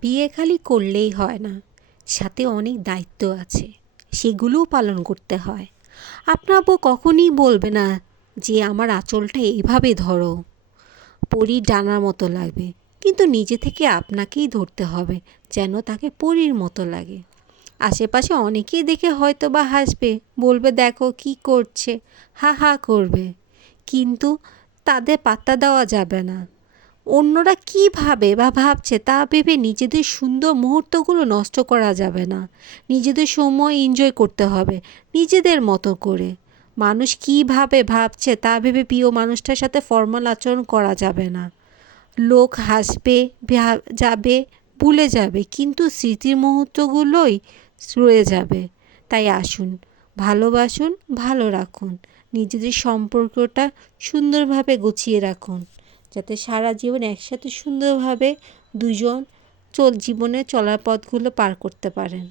বিয়ে খালি করলেই হয় না, সাথে অনেক দায়িত্ব আছে, সেগুলোও পালন করতে হয়। আপনার বউ কখনই বলবে না যে আমার আঁচলটা এইভাবে ধরো, পরীর ডানার মতো লাগবে। কিন্তু নিজে থেকে আপনাকেই ধরতে হবে যেন তাকে পরীর মতো লাগে। আশেপাশে অনেকেই দেখে হয়তো বা হাসবে, বলবে দেখো কি করছে, হা হা করবে। কিন্তু তাদের পাত্তা দেওয়া যাবে না। অন্যরা কী ভাবে বা ভাবছে তা ভেবে নিজেদের সুন্দর মুহূর্তগুলো নষ্ট করা যাবে না। নিজেদের সময় এনজয় করতে হবে নিজেদের মতো করে। মানুষ কী ভাবে ভাবছে তা ভেবে প্রিয় মানুষটার সাথে ফর্মাল আচরণ করা যাবে না। লোক হাসবে, যাবে, ভুলে যাবে, কিন্তু স্মৃতির মুহূর্তগুলোই রয়ে যাবে। তাই আসুন, ভালোবাসুন, ভালো রাখুন, নিজেদের সম্পর্কটা সুন্দরভাবে গুছিয়ে রাখুন, যাতে সারা জীবন একসাথে সুন্দরভাবে দুজন জীবনে চলার পথগুলো পার করতে পারেন।